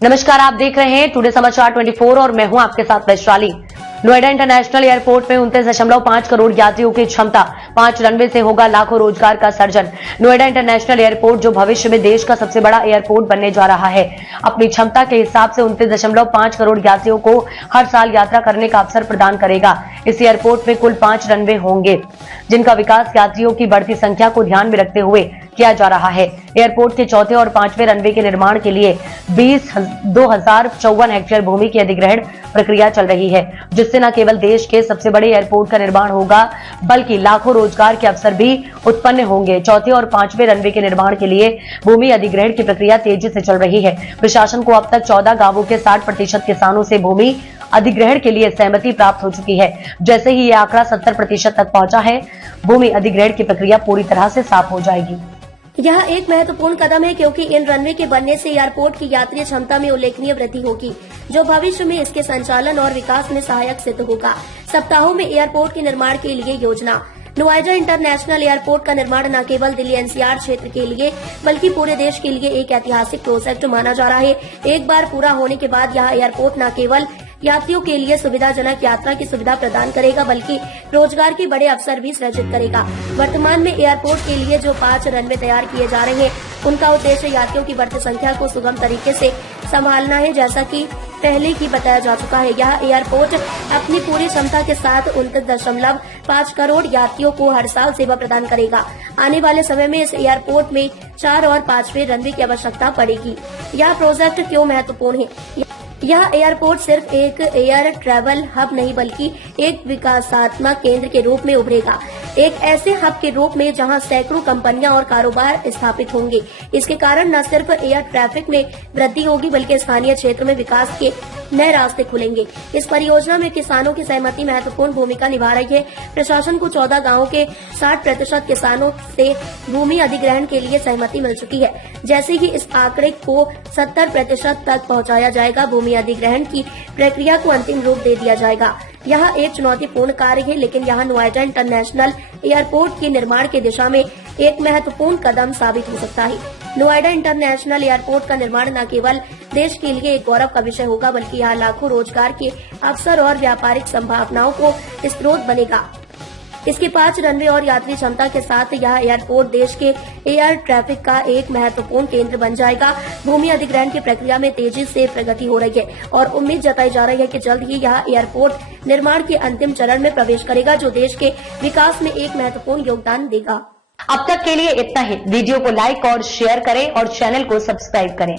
नमस्कार, आप देख रहे हैं टुडे समाचार 24 और मैं हूं आपके साथ वैशाली। नोएडा इंटरनेशनल एयरपोर्ट में 29.5 करोड़ यात्रियों की क्षमता, 5 रनवे से होगा लाखों रोजगार का सर्जन। नोएडा इंटरनेशनल एयरपोर्ट जो भविष्य में देश का सबसे बड़ा एयरपोर्ट बनने जा रहा है, अपनी क्षमता के हिसाब से 29.5 करोड़ यात्रियों को हर साल यात्रा करने का अवसर प्रदान करेगा। इस एयरपोर्ट में कुल 5 रनवे होंगे, जिनका विकास यात्रियों की बढ़ती संख्या को ध्यान में रखते हुए किया जा रहा है। एयरपोर्ट के चौथे और 5वें रनवे के निर्माण के लिए 2054 हेक्टेयर भूमि की अधिग्रहण प्रक्रिया चल रही है, जिससे न केवल देश के सबसे बड़े एयरपोर्ट का निर्माण होगा, बल्कि लाखों रोजगार के अवसर भी उत्पन्न होंगे। चौथे और 5वें रनवे के निर्माण के लिए भूमि अधिग्रहण की प्रक्रिया तेजी से चल रही है। प्रशासन को अब तक 14 गांवों के 60% किसानों से भूमि अधिग्रहण के लिए सहमति प्राप्त हो चुकी है। जैसे ही ये आंकड़ा 70% तक पहुंचा है, भूमि अधिग्रहण की प्रक्रिया पूरी तरह से साफ हो जाएगी। यह एक महत्वपूर्ण कदम है क्योंकि इन रनवे के बनने से एयरपोर्ट की यात्री क्षमता में उल्लेखनीय वृद्धि होगी, जो भविष्य में इसके संचालन और विकास में सहायक सिद्ध होगा। सप्ताहों में एयरपोर्ट के निर्माण के लिए योजना। नोएडा इंटरनेशनल एयरपोर्ट का निर्माण न केवल दिल्ली एनसीआर क्षेत्र के लिए बल्कि पूरे देश के लिए एक ऐतिहासिक प्रोजेक्ट माना जा रहा है। एक बार पूरा होने के बाद यह एयरपोर्ट न केवल यात्रियों के लिए सुविधाजनक यात्रा की सुविधा प्रदान करेगा, बल्कि रोजगार के बड़े अवसर भी सृजित करेगा। वर्तमान में एयरपोर्ट के लिए जो 5 रनवे तैयार किए जा रहे हैं, उनका उद्देश्य यात्रियों की बढ़ती संख्या को सुगम तरीके से संभालना है। जैसा कि पहले ही बताया जा चुका है, यह एयरपोर्ट अपनी पूरी क्षमता के साथ 29.5 करोड़ यात्रियों को हर साल सेवा प्रदान करेगा। आने वाले समय में इस एयरपोर्ट में 4 और 5वें रनवे की आवश्यकता पड़ेगी। यह प्रोजेक्ट क्यों महत्वपूर्ण है? यह एयरपोर्ट सिर्फ एक एयर ट्रैवल हब नहीं बल्कि एक विकासात्मक केंद्र के रूप में उभरेगा, एक ऐसे हब के रूप में जहां सैकड़ों कंपनियां और कारोबार स्थापित होंगे। इसके कारण न सिर्फ एयर ट्रैफिक में वृद्धि होगी बल्कि स्थानीय क्षेत्र में विकास के नए रास्ते खुलेंगे। इस परियोजना में किसानों की सहमति महत्वपूर्ण भूमिका निभा रही है। प्रशासन को 14 गांवों के 60% किसानों से भूमि अधिग्रहण के लिए सहमति मिल चुकी है। जैसे ही इस आंकड़े को 70% तक पहुंचाया जाएगा, भूमि अधिग्रहण की प्रक्रिया को अंतिम रूप दे दिया जाएगा। यह एक चुनौतीपूर्ण कार्य है, लेकिन यह नोएडा इंटरनेशनल एयरपोर्ट के निर्माण की दिशा में एक महत्वपूर्ण कदम साबित हो सकता है। नोएडा इंटरनेशनल एयरपोर्ट का निर्माण न केवल देश के लिए एक गौरव का विषय होगा, बल्कि यह लाखों रोजगार के अवसर और व्यापारिक संभावनाओं को स्रोत बनेगा। इसके 5 रनवे और यात्री क्षमता के साथ यह एयरपोर्ट देश के एयर ट्रैफिक का एक महत्वपूर्ण केंद्र बन जाएगा। भूमि अधिग्रहण की प्रक्रिया में तेजी से प्रगति हो रही है और उम्मीद जताई जा रही है कि जल्द ही यह एयरपोर्ट निर्माण के अंतिम चरण में प्रवेश करेगा, जो देश के विकास में एक महत्वपूर्ण योगदान देगा। अब तक के लिए इतना ही। वीडियो को लाइक और शेयर करें और चैनल को सब्सक्राइब करें।